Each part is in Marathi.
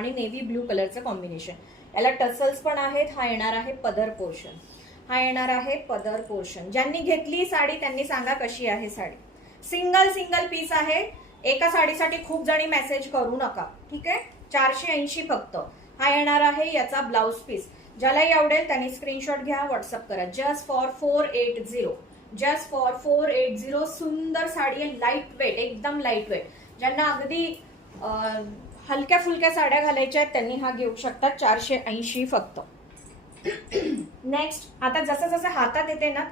आणि नेव्ही ब्लू कलरचं कॉम्बिनेशन. याला टसल्स पण आहेत. हा येणार आहे पदर पोर्शन. हा येणार आहे पदर पोर्शन. ज्यांनी घेतली साडी त्यांनी सांगा कशी आहे साडी. सिंगल पीस आहे. एका साडीसाठी खूप जणी मेसेज करू नका, ठीक आहे. 480 फक्त. हा येणार आहे याचा ब्लाउज पीस. ज्यालाही आवडेल त्यांनी स्क्रीनशॉट घ्या, व्हॉट्सअप करा. Just for 480. Just for 480. सुंदर साडी आहे, लाईट वेट, एकदम लाईट वेट. ज्यांना अगदी हलक्या फुलक्या साड्या घालायच्या आहेत त्यांनी हा घेऊ शकतात. 480 फक्त. नेक्स्ट, आता जसं जसं हातात येते ना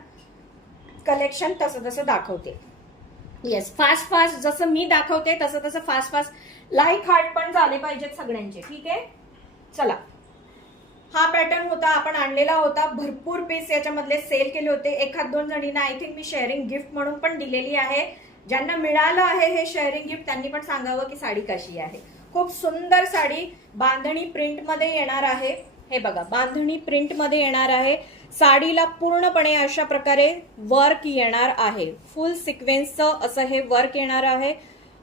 कलेक्शन तसं तसं दाखवते. येस, फास्ट जसं मी दाखवते तसं तसं फास्ट लाईक हार्ट पण झाले पाहिजेत सगळ्यांचे, ठीक आहे. चला, हा पॅटर्न होता, आपण आणलेला होता. भरपूर पीस याच्यामधले सेल केले होते. एखाद दोन जणींना आय थिंक मी शेअरिंग गिफ्ट म्हणून पण दिलेली आहे. ज्यांना मिळालं आहे हे शेअरिंग गिफ्ट त्यांनी पण सांगावं की साडी कशी आहे. खूप सुंदर साडी बांधणी प्रिंट मध्ये येणार आहे. हे बघा, बांधणी प्रिंट मध्ये येणार आहे. साडीला पूर्णपणे अशा प्रकारे वर्क येणार आहे. फुल सिक्वेन्सचं असं हे वर्क येणार आहे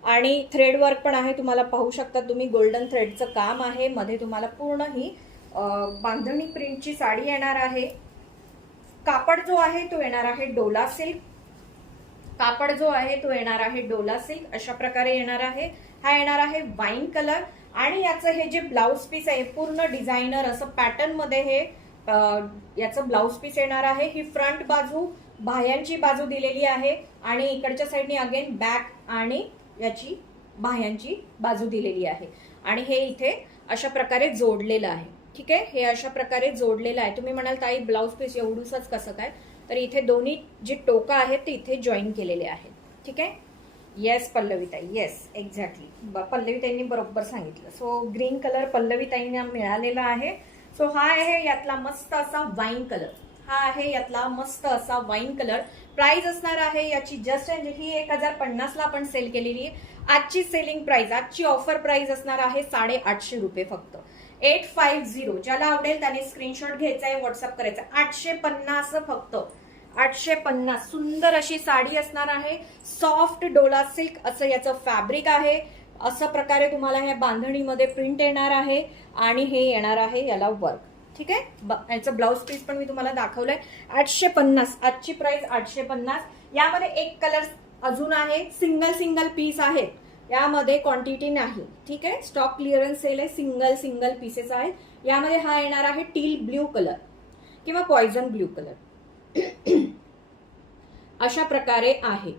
आणि थ्रेड वर्क पण आहे. तुम्हाला पाहू शकता तुम्ही, गोल्डन थ्रेडचं काम आहे. मध्ये तुम्हाला पूर्ण ही बांधणी प्रिंटची साडी येणार आहे. कापड जो आहे तो येणार आहे डोला सिल्क. कापड जो आहे तो येणार आहे डोला सिल्क. अशा प्रकारे येणार आहे. हा येणार आहे वाईन कलर आणि याचं हे जे ब्लाउज पीस आहे पूर्ण डिझायनर असं पॅटर्न मध्ये हे याचं ब्लाउज पीस येणार आहे. ही फ्रंट बाजू, बाह्यांची बाजू दिलेली आहे आणि इकडच्या साईडने अगेन बॅक आणि याची बाह्यांची बाजू दिलेली आहे आणि हे इथे अशा प्रकारे जोडलेलं आहे, ठीक आहे. हे अशा प्रकारे जोडलेलं आहे. तुम्ही म्हणाल ताई ब्लाउज पीस एवढूसच कसं काय, तर इथे दोन्ही जी टोकं आहेत ते इथे जॉईन केलेले आहेत, ठीक आहे. येस पल्लवीताई, येस एक्झॅक्टली, पल्लवीताईंनी बरोबर सांगितलं. सो ग्रीन कलर पल्लवीताईंना मिळालेला आहे. सो हा आहे यातला मस्त असा वाईन कलर. हा आहे यातला मस्त असा वाईन कलर. प्राइस असणार आहे याची जस्ट ही 1050 ला आपण सेल केलेली आहे. आजची सेलिंग प्राइस, आजची ऑफर प्राइस असणार आहे 850 रुपये फक्त. 850. ज्याला आवडेल त्याने स्क्रीनशॉट घ्यायचा आहे, व्हॉट्सअप करायचा. 850 फक्त. 850. सुंदर अशी साडी असणार आहे. सॉफ्ट डोला सिल्क असं याचं फॅब्रिक आहे. असं प्रकारे तुम्हाला ह्या बांधणीमध्ये प्रिंट येणार आहे आणि हे येणार आहे याला वर्क, ठीक आहे. याचं ब्लाउज पीस पण मी तुम्हाला दाखवलंय. 850. आजची प्राइस 850. यामध्ये एक कलर अजून आहे. सिंगल पीस आहेत. यामध्ये क्वांटिटी नाही, ठीक आहे. स्टॉक क्लिअरन्स सेल आहे. सिंगल पीसेस आहेत. यामध्ये हा येणार आहे टील ब्ल्यू कलर किंवा पॉइझन ब्ल्यू कलर. अशा प्रकारे आहे.